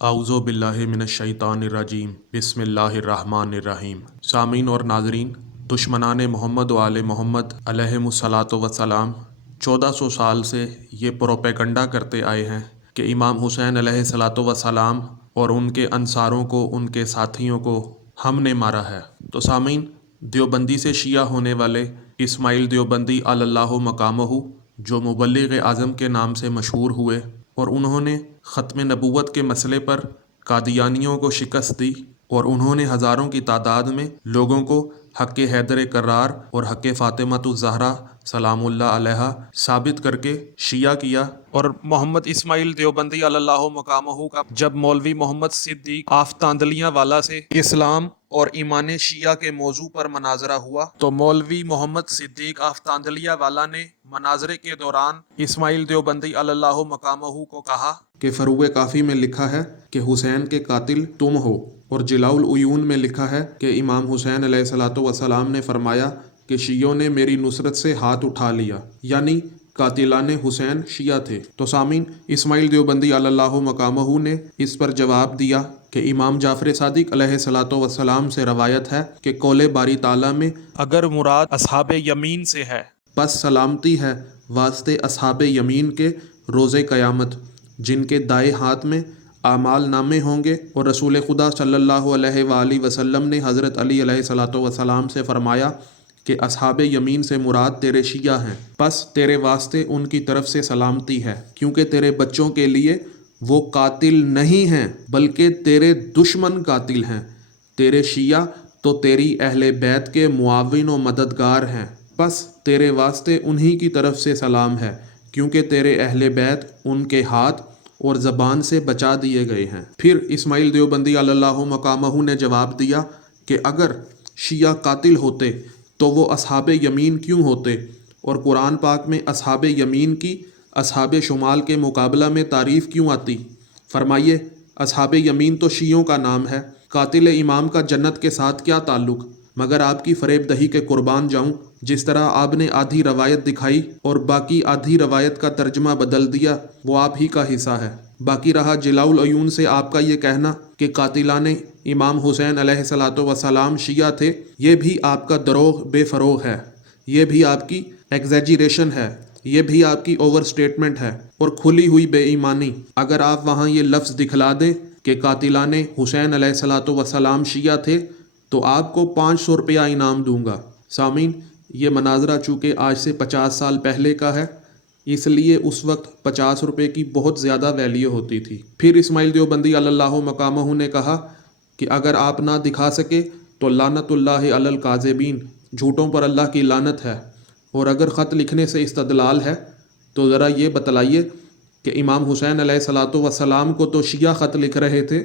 اعوذ باللہ من الشیطان الرجیم بسم اللہ الرحمن الرحیم۔ سامعین اور ناظرین، دشمنان محمد و آل محمد علیہم الصلاۃ وسلام 1400 سال سے یہ پروپیگنڈا کرتے آئے ہیں کہ امام حسین علیہ الصلاۃ وسلام اور ان کے انصاروں کو، ان کے ساتھیوں کو ہم نے مارا ہے۔ تو سامعین، دیوبندی سے شیعہ ہونے والے اسماعیل دیوبندی اللہ مقامہ، جو مبلغ اعظم کے نام سے مشہور ہوئے، اور انہوں نے ختم نبوت کے مسئلے پر قادیانیوں کو شکست دی، اور انہوں نے ہزاروں کی تعداد میں لوگوں کو حق حیدر کرار اور حق فاطمۃ الزہرا سلام اللہ علیہا ثابت کر کے شیعہ کیا۔ اور محمد اسماعیل دیوبندی اللہ مقامہ کا جب مولوی محمد صدیق آفتاندلیاں والا سے اسلام اور ایمان شیعہ کے موضوع پر مناظرہ ہوا، تو مولوی محمد صدیق آفتاندلیہ والا نے مناظرے کے دوران اسماعیل دیوبندی اللہ مقامہ کو کہا کہ فروغ کافی میں لکھا ہے کہ حسین کے قاتل تم ہو، اور جلاء العیون میں لکھا ہے کہ امام حسین علیہ الصلاۃ والسلام نے فرمایا کہ شیعوں نے میری نصرت سے ہاتھ اٹھا لیا، یعنی قاتلان حسین شیعہ تھے۔ تو سامعین، اسماعیل دیوبندی اللہ مقامہ نے اس پر جواب دیا کہ امام جعفر صادق علیہ الصلاۃ والسلام سے روایت ہے کہ قول باری تعالیٰ میں اگر مراد اصحاب یمین سے ہے، پس سلامتی ہے واسطے اصحاب یمین کے روز قیامت، جن کے دائیں ہاتھ میں اعمال نامے ہوں گے۔ اور رسول خدا صلی اللہ علیہ وآلہ وسلم نے حضرت علی علیہ الصلاۃ والسلام سے فرمایا کہ اصحاب یمین سے مراد تیرے شیعہ ہیں، پس تیرے واسطے ان کی طرف سے سلامتی ہے، کیونکہ تیرے بچوں کے لیے وہ قاتل نہیں ہیں بلکہ تیرے دشمن قاتل ہیں۔ تیرے شیعہ تو تیری اہل بیت کے معاون و مددگار ہیں، پس تیرے واسطے انہی کی طرف سے سلام ہے، کیونکہ تیرے اہل بیت ان کے ہاتھ اور زبان سے بچا دیے گئے ہیں۔ پھر اسماعیل دیوبندی اللہ مقامہ نے جواب دیا کہ اگر شیعہ قاتل ہوتے تو وہ اصحاب یمین کیوں ہوتے، اور قرآن پاک میں اصحاب یمین کی اصحاب شمال کے مقابلہ میں تعریف کیوں آتی؟ فرمائیے، اصحاب یمین تو شیعوں کا نام ہے، قاتل امام کا جنت کے ساتھ کیا تعلق؟ مگر آپ کی فریب دہی کے قربان جاؤں، جس طرح آپ نے آدھی روایت دکھائی اور باقی آدھی روایت کا ترجمہ بدل دیا، وہ آپ ہی کا حصہ ہے۔ باقی رہا جلاء العیون سے آپ کا یہ کہنا کہ قاتلان امام حسین علیہ الصلاۃ والسلام شیعہ تھے، یہ بھی آپ کا دروغ بے فروغ ہے، یہ بھی آپ کی ایگزیجریشن ہے، یہ بھی آپ کی اوور سٹیٹمنٹ ہے اور کھلی ہوئی بے ایمانی۔ اگر آپ وہاں یہ لفظ دکھلا دیں کہ قاتلان حسین علیہ الصلاۃ والسلام شیعہ تھے تو آپ کو 500 روپیہ انعام دوں گا۔ سامعین، یہ مناظرہ چونکہ آج سے 50 سال پہلے کا ہے، اس لیے اس وقت 50 روپے کی بہت زیادہ ویلیو ہوتی تھی۔ پھر اسماعیل دیوبندی اللہ مقامہ نے کہا کہ اگر آپ نہ دکھا سکے تو لعنت اللہ علی الکاذبین، جھوٹوں پر اللہ کی لعنت ہے، اور اگر خط لکھنے سے استدلال ہے تو ذرا یہ بتلائیے کہ امام حسین علیہ الصلاۃ والسلام کو تو شیعہ خط لکھ رہے تھے،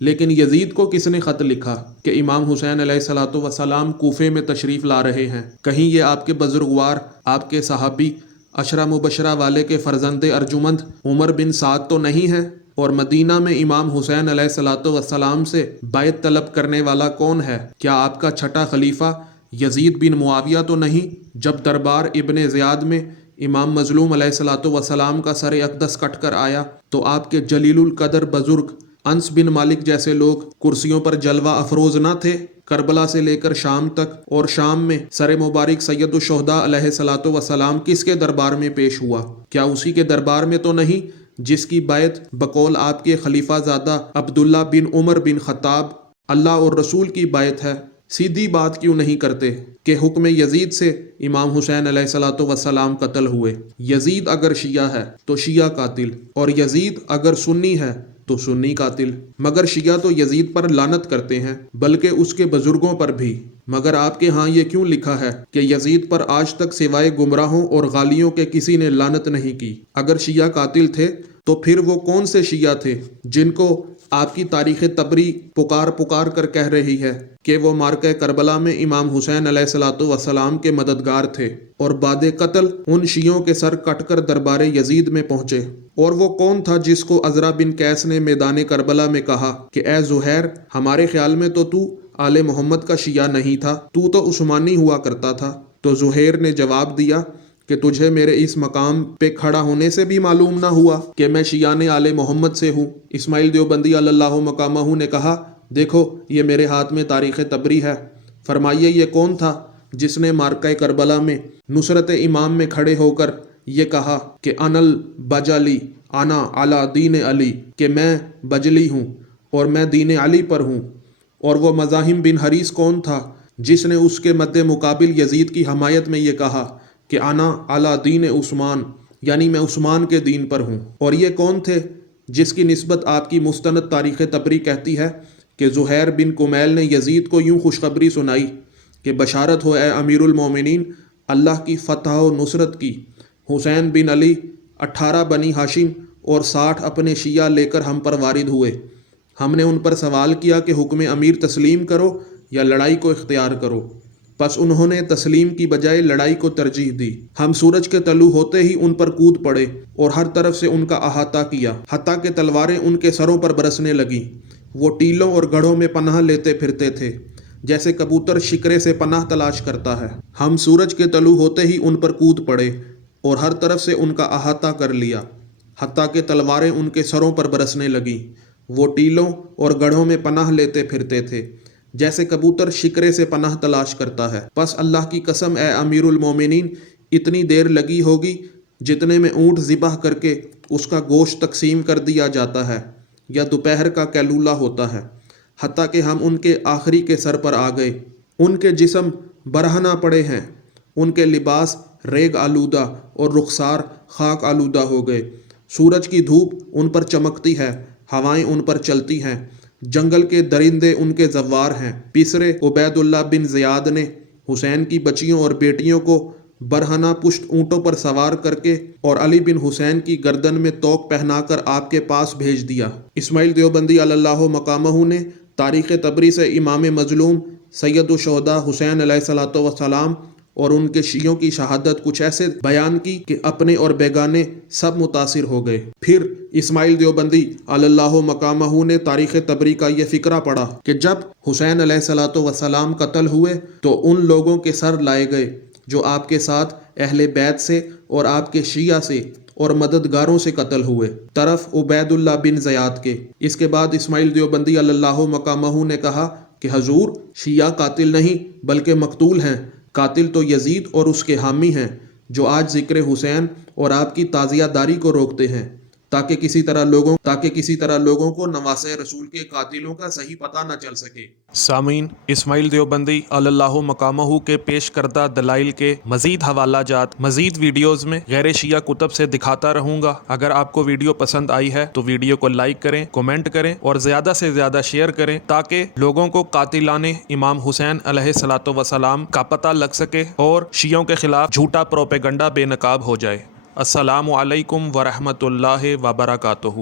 لیکن یزید کو کس نے خط لکھا کہ امام حسین علیہ الصلاۃ والسلام کوفے میں تشریف لا رہے ہیں؟ کہیں یہ آپ کے بزرگوار، آپ کے صحابی عشرہ مبشرہ والے کے فرزند ارجمند عمر بن سعد تو نہیں ہیں؟ اور مدینہ میں امام حسین علیہ الصلاۃ والسلام سے بیعت طلب کرنے والا کون ہے؟ کیا آپ کا چھٹا خلیفہ یزید بن معاویہ تو نہیں؟ جب دربار ابن زیاد میں امام مظلوم علیہ الصلاۃ والسلام کا سر اقدس کٹ کر آیا تو آپ کے جلیل القدر بزرگ انس بن مالک جیسے لوگ کرسیوں پر جلوہ افروز نہ تھے؟ کربلا سے لے کر شام تک، اور شام میں سر مبارک سید الشہداء علیہ الصلاۃ والسلام کس کے دربار میں پیش ہوا؟ کیا اسی کے دربار میں تو نہیں جس کی بیعت بقول آپ کے خلیفہ زادہ عبداللہ بن عمر بن خطاب اللہ اور رسول کی بیعت ہے؟ سیدھی بات کیوں نہیں کرتے کہ حکم یزید سے امام حسین علیہ الصلاۃ والسلام قتل ہوئے؟ یزید اگر شیعہ ہے تو شیعہ قاتل، اور یزید اگر سنی ہے تو سنی قاتل۔ مگر شیعہ تو یزید پر لعنت کرتے ہیں، بلکہ اس کے بزرگوں پر بھی۔ مگر آپ کے ہاں یہ کیوں لکھا ہے کہ یزید پر آج تک سوائے گمراہوں اور غالیوں کے کسی نے لعنت نہیں کی؟ اگر شیعہ قاتل تھے تو پھر وہ کون سے شیعہ تھے جن کو آپ کی تاریخ تبری پکار کر کہہ رہی ہے کہ وہ معرکہ کربلا میں امام حسین علیہ الصلاۃ والسلام کے مددگار تھے، اور بعد قتل ان شیعوں کے سر کٹ کر دربار یزید میں پہنچے؟ اور وہ کون تھا جس کو عزرا بن قیس نے میدان کربلا میں کہا کہ اے زہیر، ہمارے خیال میں تو آل محمد کا شیعہ نہیں تھا، تو عثمانی ہوا کرتا تھا؟ تو زہیر نے جواب دیا کہ تجھے میرے اس مقام پہ کھڑا ہونے سے بھی معلوم نہ ہوا کہ میں شیعان آل محمد سے ہوں؟ اسماعیل دیوبندی علی اللہ مقامہ نے کہا، دیکھو یہ میرے ہاتھ میں تاریخ تبری ہے، فرمائیے یہ کون تھا جس نے مارکہ کربلا میں نصرت امام میں کھڑے ہو کر یہ کہا کہ انا البجلی، انا علی دین علی، کہ میں بجلی ہوں اور میں دین علی پر ہوں؟ اور وہ مزاحم بن حریث کون تھا جس نے اس کے مد مقابل یزید کی حمایت میں یہ کہا کہ انا علی دین عثمان، یعنی میں عثمان کے دین پر ہوں؟ اور یہ کون تھے جس کی نسبت آپ کی مستند تاریخ تبری کہتی ہے کہ زہیر بن کمیل نے یزید کو یوں خوشخبری سنائی کہ بشارت ہو اے امیر المومنین، اللہ کی فتح و نصرت کی، حسین بن علی 18 بنی ہاشم اور 60 اپنے شیعہ لے کر ہم پر وارد ہوئے۔ ہم نے ان پر سوال کیا کہ حکم امیر تسلیم کرو یا لڑائی کو اختیار کرو، پس انہوں نے تسلیم کی بجائے لڑائی کو ترجیح دی۔ ہم سورج کے طلوع ہوتے ہی ان پر کود پڑے اور ہر طرف سے ان کا احاطہ کیا، حتیٰ کہ تلواریں ان کے سروں پر برسنے لگیں۔ وہ ٹیلوں اور گڑھوں میں پناہ لیتے پھرتے تھے جیسے کبوتر شکرے سے پناہ تلاش کرتا ہے۔ ہم سورج کے طلوع ہوتے ہی ان پر کود پڑے اور ہر طرف سے ان کا احاطہ کر لیا، حتیٰ کہ تلواریں ان کے سروں پر برسنے لگیں۔ وہ ٹیلوں اور گڑھوں میں پناہ لیتے پھرتے تھے جیسے کبوتر شکرے سے پناہ تلاش کرتا ہے۔ پس اللہ کی قسم اے امیر المومنین، اتنی دیر لگی ہوگی جتنے میں اونٹ ذبح کر کے اس کا گوشت تقسیم کر دیا جاتا ہے یا دوپہر کا قیلولہ ہوتا ہے، حتیٰ کہ ہم ان کے آخری کے سر پر آ گئے۔ ان کے جسم برہنہ پڑے ہیں، ان کے لباس ریگ آلودہ اور رخسار خاک آلودہ ہو گئے۔ سورج کی دھوپ ان پر چمکتی ہے، ہوائیں ان پر چلتی ہیں، جنگل کے درندے ان کے زوار ہیں۔ پیسرے عبید اللہ بن زیاد نے حسین کی بچیوں اور بیٹیوں کو برہنہ پشت اونٹوں پر سوار کر کے اور علی بن حسین کی گردن میں توق پہنا کر آپ کے پاس بھیج دیا۔ اسماعیل دیوبندی علی اللہ مقامہ نے تاریخ تبری سے امام مظلوم سید الشہداء حسین علیہ الصلوۃ والسلام اور ان کے شیعوں کی شہادت کچھ ایسے بیان کی کہ اپنے اور بیگانے سب متاثر ہو گئے۔ پھر اسماعیل دیوبندی علی اللہ مقامہ نے تاریخ تبری کا یہ فقرہ پڑھا کہ جب حسین علیہ الصلوۃ والسلام قتل ہوئے تو ان لوگوں کے سر لائے گئے جو آپ کے ساتھ اہل بیت سے اور آپ کے شیعہ سے اور مددگاروں سے قتل ہوئے، طرف عبید اللہ بن زیاد کے۔ اس کے بعد اسماعیل دیوبندی علی اللہ مقامہ نے کہا کہ حضور، شیعہ قاتل نہیں بلکہ مقتول ہیں، قاتل تو یزید اور اس کے حامی ہیں جو آج ذکر حسین اور آپ کی تعزیہ داری کو روکتے ہیں تاکہ کسی طرح لوگوں کو نواسہ رسول کے قاتلوں کا صحیح پتہ نہ چل سکے۔ سامعین، اسماعیل دیوبندی علی اللہ مقامہ کے پیش کردہ دلائل کے مزید حوالہ جات مزید ویڈیوز میں غیر شیعہ کتب سے دکھاتا رہوں گا۔ اگر آپ کو ویڈیو پسند آئی ہے تو ویڈیو کو لائک کریں، کومنٹ کریں اور زیادہ سے زیادہ شیئر کریں تاکہ لوگوں کو قاتلان امام حسین علیہ الصلوۃ والسلام کا پتہ لگ سکے اور شیعوں کے خلاف جھوٹا پروپیگنڈا بے نقاب ہو جائے۔ السلام علیکم ورحمۃ اللہ وبرکاتہ۔